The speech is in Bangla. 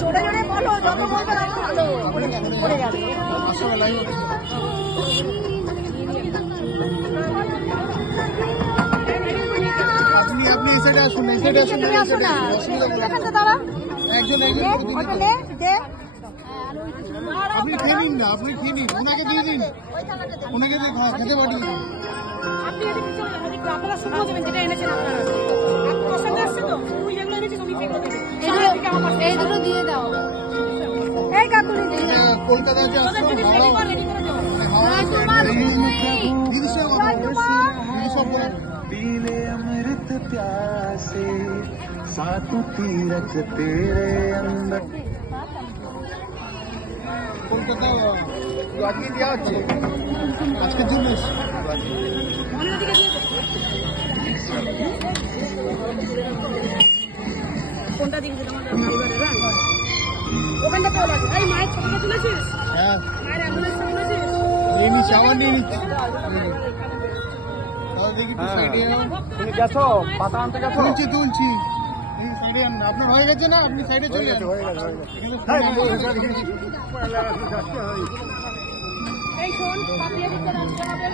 জোরে জোরে বলো, যত বলবে তত ভালো পড়ে যাবে। আপনি এই সাইডে আসুন, এই সাইডে আসুন, আসো না, এখানটা দাঁড়া। একজন আপনি খেয়ে নিন না, আপনি খেয়ে নিন, ওনাকে দিয়ে দিন, ওনাকে দিয়ে খেতে পাঠিয়ে দিন। আপনি আপনারা শুরু দেবেন যেটা এনেছেন আপনারা, পছন্দ আসছে তো তুই যেগুলো এনেছিস আমি সেগুলো দেবো, এই দুটো দিয়ে দাও। এই কাকুলি কলকাতায় যে আসছো पीले अमृत प्यासे सातु तीरथ तेरे अंदर কলকাতা আজকে দেওয়া হচ্ছে, আজকের জন্য কোনটা দিন ওখানটা তো আছে। এই মায়ের ছবিটা তুলেছিস? হ্যাঁ মায়ের অ্যাম্বুলেন্সটা তুলেছিস? এই নিচে আবার নিয়ে নিচ্ছি। দেখি তো সাইডে তুমি গেছো পাতা আনতে গেছো? তুলছি এই সাইডে আন, আপনার হয়ে গেছে না, আপনি সাইডে চলে যান। এই শোন পাপিয়ে দিতে রাস্তা হবে।